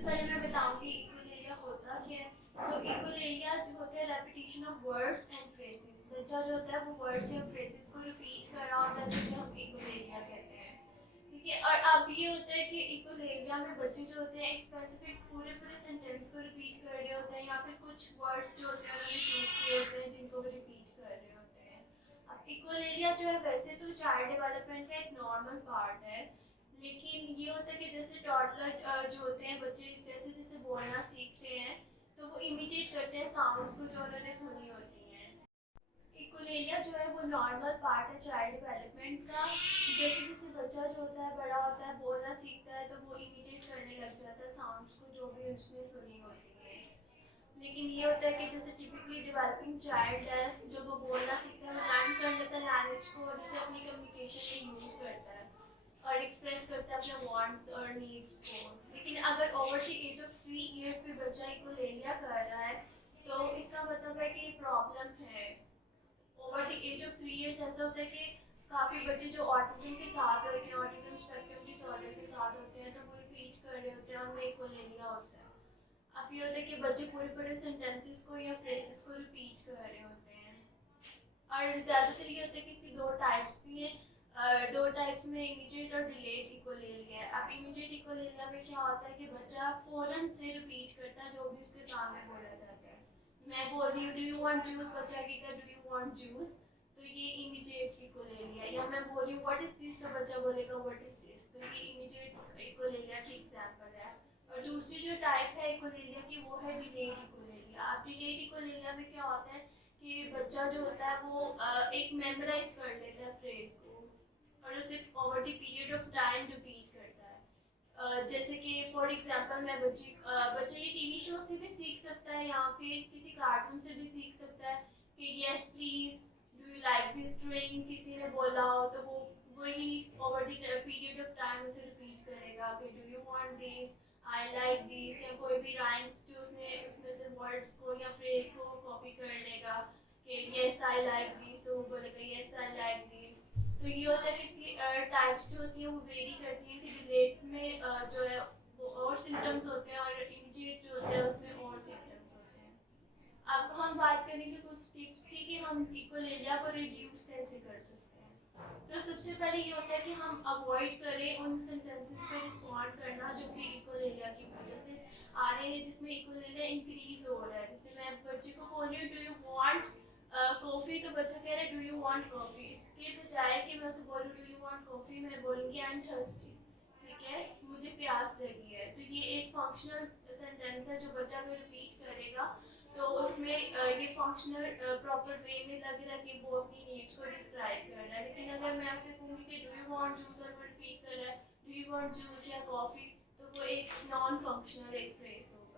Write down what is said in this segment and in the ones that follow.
सबसे पहले मैं बताऊंगी इक्वलेरिया होता क्या है। सो इक्वलेरिया जो होता है repetition of words and phrases. बच्चा जो होता है वो वर्ड्स या फ्रेजेस को रिपीट कर रहा होता है, जिसे हम इक्वलेरिया कहते हैं। ठीक है। और अब ये होता है कि इक्वलेरिया में बच्चे जो होते हैं एक स्पेसिफिक पूरे पूरे सेंटेंस को रिपीट कर रहे होते हैं, या फिर कुछ वर्ड्स जो होते हैं उन्होंने चूज किए होते हैं जिनको वो रिपीट कर रहे होते हैं। अब इक्वलेरिया जो है वैसे तो चाइल्ड डेवलपमेंट का एक नॉर्मल पार्ट है, लेकिन ये होता है कि जैसे टॉडलर जो होते हैं बच्चे जैसे जैसे बोलना सीखते हैं तो वो इमिटेट करते हैं साउंड्स को जो उन्होंने सुनी होती हैं। इक्वलेरिया जो है वो नॉर्मल पार्ट है चाइल्ड डेवलपमेंट का। जैसे जैसे बच्चा जो होता है बड़ा होता है बोलना सीखता है तो वो इमिटेट करने लग जाता है साउंड्स को जो भी उसने सुनी होती है। लेकिन ये होता है कि जैसे टिपिकली डेवलपिंग चाइल्ड है, जब वो बोलना सीखता है वो लर्न कर लेता है लैंग्वेज को और इसे अपनी कम्युनिकेशन में यूज़ करता है और एक्सप्रेस करता है अपने वांट्स और नीड्स को। लेकिन अगर over the age of 3 years पे बच्चा इक्वलेरिया कर रहा है तो इसका मतलब है कि ये प्रॉब्लम है। Over the age of 3 years ऐसा होता है कि काफ़ी बच्चे जो ऑटिज्म के साथ होते हैं, ऑटिज्म स्पेक्ट्रम डिसऑर्डर के साथ होते हैं, तो वो रिपीट कर रहे होते हैं और उनमें इक्वलेरिया होता है। अब ये होता है कि बच्चे पूरे पूरे सेंटेंसेस को या फ्रेजेस को रिपीट कर रहे होते हैं। और ज़्यादातर ये होता है कि इसकी दो टाइप्स भी हैं। दो टाइप्स में इमीडिएट और डिलेड इक्वलेरिया है। अब इमीडिएट इक्वलेरिया में क्या होता है कि बच्चा फ़ौरन से रिपीट करता है जो भी उसके सामने बोला जाता है। मैं बोल रही हूँ डू यू वांट जूस, बच्चा कहेगा डू यू वांट जूस, तो ये इमीडिएट इक्वलेरिया। या मैं बोल रही हूँ व्हाट इज दिस, तो बच्चा बोलेगा व्हाट इज दिस, तो ये इमीडिएट इक्वलेरिया की एग्जांपल है। और दूसरी जो टाइप है इक्वलेरिया की वो है डिलेड इक्वलेरिया। अब डिलेड इक्वलेरिया में क्या होता है कि बच्चा जो होता है वो एक मेमोराइज कर लेता है फ्रेज को और उसे over the period of time repeat करता है। जैसे कि फॉर एग्जांपल मैं बच्चा ये टीवी शो से भी सीख सकता है या फिर किसी कार्टून से भी सीख सकता है कि yes please do you like this drink, किसी ने बोला हो तो वो वही over the period of time उसे रिपीट करेगा कि do you want this, I like this, या कोई भी राइम्स जो उसने उसमें से वर्ड्स को या फ्रेज को कॉपी कर लेगा कि यस आई लाइक दिस, तो वो बोलेगा यस आई लाइक दिस। तो ये होता है कि इसकी टाइप्स जो होती हैं वो वेरी करती हैं कि डिलेट में जो है वो और सिम्टम्स होते हैं और इमीडिएट जो होता है उसमें और सिम्टम्स होते हैं। अब हम बात करेंगे कुछ टिप्स की कि हम इक्वलेरिया को रिड्यूस कैसे कर सकते हैं। तो सबसे पहले ये होता है कि हम अवॉइड करें उन सेंटेंसेस पे रिस्पॉन्ड करना जो कि इक्वलेरिया की वजह से आ रहे हैं, जिसमें इक्वलेरिया इंक्रीज हो रहा है। जैसे मैं बच्चे को बोल रही हूँ डू यू वांट कॉफ़ी, तो बच्चा कह रहा है डू यू वांट कॉफ़ी। इसके बजाय कि मैं उसे बोलूँ डू यू वांट कॉफ़ी, मैं बोलूँगी आई एम थर्स्टी, ठीक है, मुझे प्यास लगी है। तो ये एक फंक्शनल सेंटेंस है जो बच्चा को रिपीट करेगा, तो उसमें ये फंक्शनल प्रॉपर वे में लग रहा है कि वो अपनी नीड्स को डिस्क्राइब कर रहा है। लेकिन अगर मैं आपसे कहूँगी कि डू यू वांट जूस और वो रिपीट कर रहा है डू यू वांट जूस या कॉफ़ी, तो वो एक नॉन फंक्शनल एक फ्रेज होगा।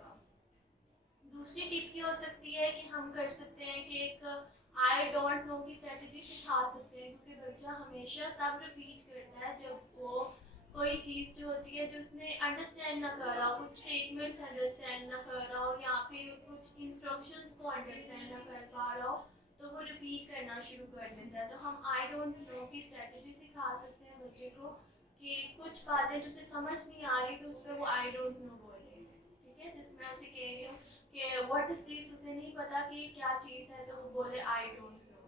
दूसरी टिप ये हो सकती है कि हम कर सकते हैं कि एक आई डोंट नो की स्ट्रेटजी सिखा सकते हैं, क्योंकि बच्चा हमेशा तब रिपीट करता है जब वो कोई चीज़ जो होती है जो उसने अंडरस्टैंड ना कर रहा हो, कुछ स्टेटमेंट्स अंडरस्टैंड ना कर रहा हो या फिर कुछ इंस्ट्रक्शंस को अंडरस्टैंड ना कर पा रहा हो, तो वो रिपीट करना शुरू कर देता है। तो हम आई डोंट नो की स्ट्रेटजी सिखा सकते हैं बच्चे को कि कुछ बातें जो उसे समझ नहीं आ रही तो उस पर वो आई डोंट नो बोले। ठीक है, जिसमें उसे कह रही हूँ कि व्हाट इज दिस, उसे नहीं पता कि क्या चीज़ है तो वो बोले आई डोंट नो।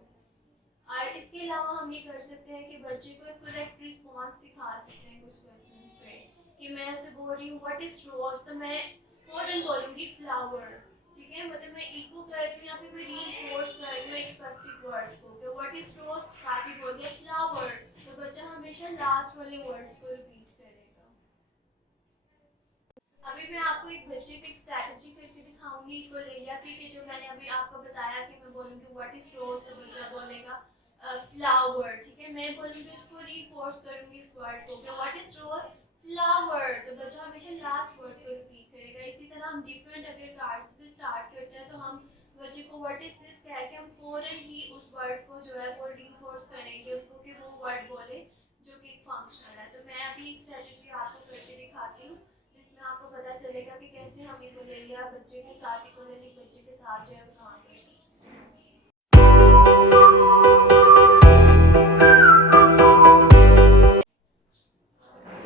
और इसके अलावा हम ये कर सकते हैं कि बच्चे को एक करेक्ट रिस्पॉन्स सिखा सकते हैं कुछ क्वेश्चंस पे। कि मैं उसे बोल रही हूँ व्हाट इज रोज, तो मैं फौरन बोलूँगी फ्लावर। ठीक है, मतलब मैं इको कर रही हूँ या फिर मैं रीइंफोर्स कर रही हूँ एक स्पेसिफिक वर्ड को कि व्हाट इज रोज, काफी बोल दिया फ्लावर, तो बच्चा हमेशा लास्ट वाले वर्ड्स को रिपीट करेगा। अभी मैं आपको एक बच्चे की एक स्ट्रैटेजी करके दिखाऊंगी इक्वलेरिया की, कि जो मैंने अभी आपको बताया कि मैं बोलूँगी व्हाट इज रोज, तो बच्चा बोलेगा फ्लावर। ठीक है, मैं बोलूँगी उसको रीफोर्स करूँगी उस वर्ड को कि व्हाट इज रोज फ्लावर, तो बच्चा हमेशा लास्ट वर्ड को रिपीट करेगा। इसी तरह हम डिफरेंट अगर कार्ड्स पे स्टार्ट करते हैं तो हम बच्चे को व्हाट इज दिस कह के हम फौरन ही उस वर्ड को जो है वो रीफोर्स करेंगे उसको कि वो वर्ड बोले जो कि एक फंक्शनल है। तो मैं अभी एक स्ट्रेटेजी आपको करके दिखाती हूँ जिसमें आपको पता चलेगा कि कैसे हम इक्वलेरिया बच्चे के साथ इक्वलेरी बच्चे के साथ जो है वो काम कर सकते हैं।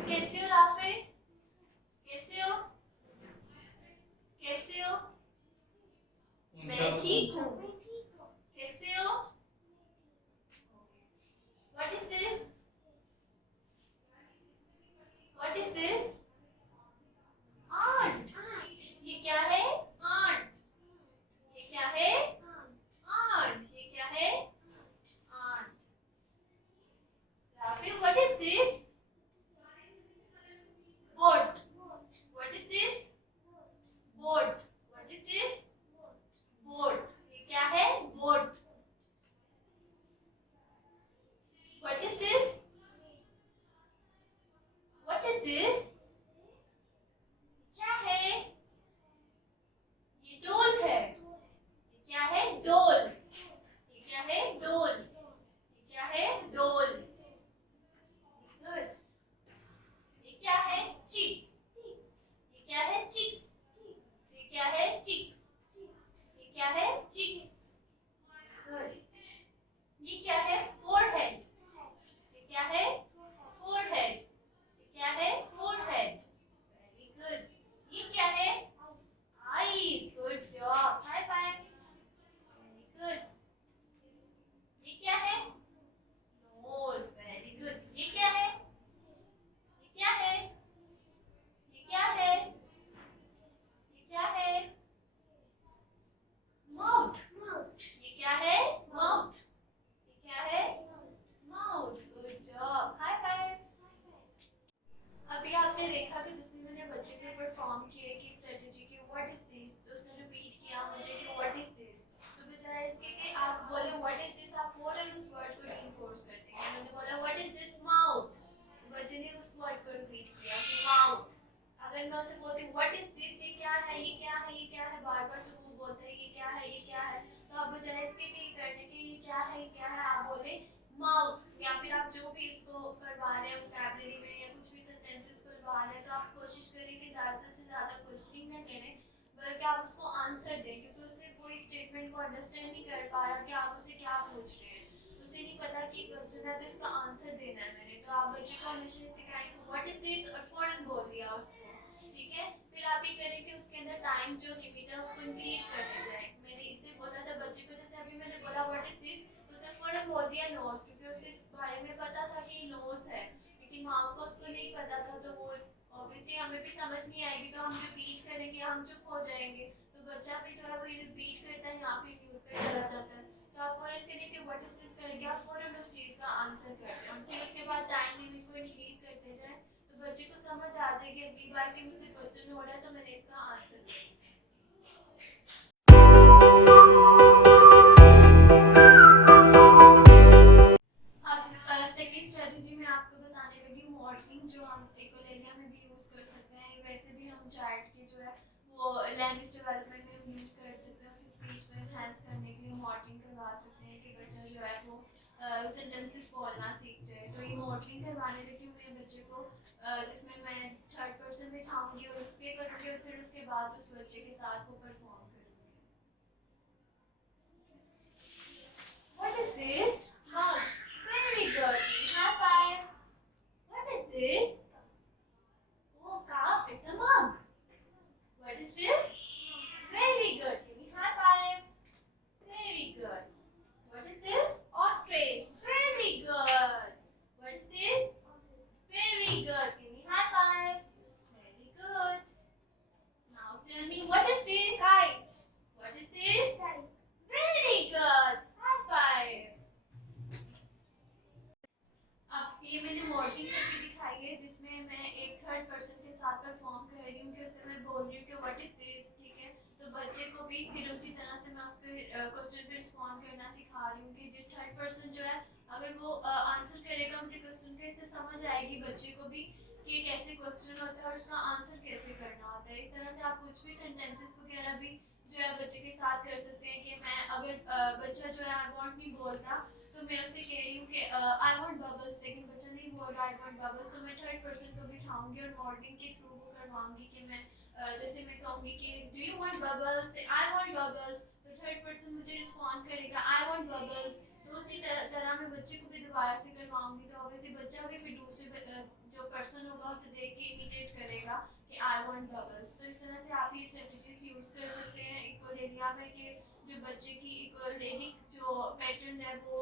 कैसे हो राफे, कैसे हो? मैं ठीक हूँ। कैसे हो? What is this? What is this? Aunt. ये क्या है? Aunt. ये क्या है? Aunt. ये क्या है? Aunt. Rafi, what is this? Boat. What is this? Boat. What is this? Boat. ये क्या है? Boat. What is this? What is this? क्या है? ये डोल है। ये क्या है? डोल। ये क्या है? डोल। ये क्या है? डोल। Good. ये क्या है? Chicks. ये क्या है? Chicks. ये क्या है? Chicks. ये क्या है? Chicks. Good. ये क्या है? Forehead. ये क्या है? Forehead. ये क्या है? Forehead. Very good. ये क्या है? Eyes. Good job. High five. Very good. ये क्या है? Nose. Very good. ये क्या है? ये क्या है? ये क्या है? ये क्या है? Mouth. ये क्या है? Mouth. ये क्या है? Mouth. Good job. High five. अभी आपने देखा कि जिसमें मैंने बच्चे के ऊपर फॉर्म किए कि स्ट्रेटजी की व्हाट इज दिस, तो उसने रिपीट किया मुझे कि व्हाट इज दिस। तो बजाय इसके कि आप बोले व्हाट इज दिस, आप फौरन उस वर्ड को रीइंफोर्स करते हैं। मैंने बोला व्हाट इज दिस माउथ, बच्चे ने उस वर्ड को रिपीट किया कि माउथ। अगर मैं उसे बोलती व्हाट इज दिस, ये क्या है, ये क्या है, ये क्या है, बार बार तो वो बोलते हैं ये क्या है, ये क्या है, तो आप बजाय इसके कि करने के ये क्या है, ये क्या है, आप बोले माउथ। या फिर आप जो भी इसको करवा रहे हैं वोकैबुलरी में या कुछ भी सेंटेंसेस खुलवा रहे हैं, तो आप कोशिश करें कि ज़्यादा से ज़्यादा क्वेश्चनिंग ना करें, बल्कि आप उसको आंसर दें, क्योंकि उससे कोई स्टेटमेंट को अंडरस्टैंड नहीं कर पा रहा कि आप उससे क्या पूछ रहे हैं। उसे नहीं पता कि क्वेश्चन है तो इसका आंसर देना है मैंने। तो आप बच्चे को हमेशा सिखाएंगे व्हाट इज दिस और फौरन बोल दिया उसको, ठीक है। फिर आप ये करें कि उसके अंदर टाइम जो लिमिट है उसको इंक्रीज करते जाएं। मैंने इससे बोला था बच्चे को, जैसे अभी मैंने बोला व्हाट इज दिस, उसने फौरन बोल दिया नोज, क्योंकि उसे इस बारे में पता था कि नोज है, लेकिन माँ को उसको नहीं पता था। तो वो ऑब्वियसली हमें भी समझ नहीं आएगी, तो हम रिपीट करेंगे, हम चुप हो जाएंगे, तो बच्चा भी जो है वो रिपीट करता है, यहाँ पे म्यूट पे चला जाता है। तो आप फौरन करें कि व्हाट इज दिस करके आप फौरन उस चीज़ का आंसर करते हैं, फिर उसके बाद टाइम लिमिट को इंक्रीज करते जाएं, तो बच्चे को समझ आ जाएगी अगली बार कि मुझसे क्वेश्चन हो रहा है तो मैंने इसका आंसर दिया। सेकंड स्ट्रेटजी में आपको बताने लगी मॉडलिंग, जो हम इकोलेलिया में भी यूज़ कर सकते हैं, वैसे भी हम चार्ट के जो है वो लैंग्वेज डेवलपमेंट में हम यूज़ कर सकते हैं, उसकी स्पीच को एनहांस करने के लिए मॉडलिंग करवा सकते हैं कि बच्चा जो है वो सेंटेंसेस बोलना सीख जाए। तो ये मॉडलिंग करवाने लगी हुई है बच्चे को, जिसमें मैं थर्ड पर्सन बिठाऊंगी और उससे करूँगी, और फिर उसके बाद उस बच्चे के साथ वो परफॉर्म करूँगी। What is this? Mug. Very good. High five. What is this? Oh, cup. It's a mug. What is this? Very good. Give me high five. Very good. What is this? Ostrich. Very good. What is this? Very good. Give me high five. Very good. Now tell me, what is this? Kite. What is this? Kite. Very good. High five. अब ये मैंने modelling करके दिखाई है, जिसमें मैं एक third person के साथ परफॉर्म कर रही हूँ कि उसे मैं बोल रही हूँ कि व्हाट इज दिस, ठीक है। तो बच्चे को भी फिर उसी तरह से मैं उसके क्वेश्चन पे रिस्पॉन्ड करना सिखा रही हूँ कि जो थर्ड पर्सन जो है अगर वो आंसर करेगा मुझे क्वेश्चन पे, इससे समझ आएगी बच्चे को भी कि कैसे क्वेश्चन होता है और उसका आंसर कैसे करना होता है। इस तरह से आप कुछ भी सेंटेंसेस वगैरह भी जो है बच्चे के साथ कर सकते हैं कि मैं अगर बच्चा जो है आई वांट नहीं बोलता, तो मैं उसे कह रही हूँ कि आई वांट बबल्स, लेकिन बच्चा नहीं बोल रहा आई वांट बबल्स, तो मैं थर्ड पर्सन को बिठाऊंगी और मॉडलिंग के थ्रू वो करवाऊंगी कि मैं जैसे मैं कहूँगी कि do you want bubbles, I want bubbles, तो थर्ड पर्सन मुझे रिस्पॉन्ड करेगा आई वांट बबल्स। तो उसी तरह मैं बच्चे को भी दोबारा से करवाऊंगी, तो ऑब्वियसली बच्चा भी फिर दूसरे जो पर्सन होगा उसे देख के इमिटेट करेगा कि आई वांट बबल्स। तो इस तरह से आप ये स्ट्रेटजीज यूज़ कर सकते हैं इक्वल यहाँ पे कि जो बच्चे की इक्वलिक जो पैटर्न है वो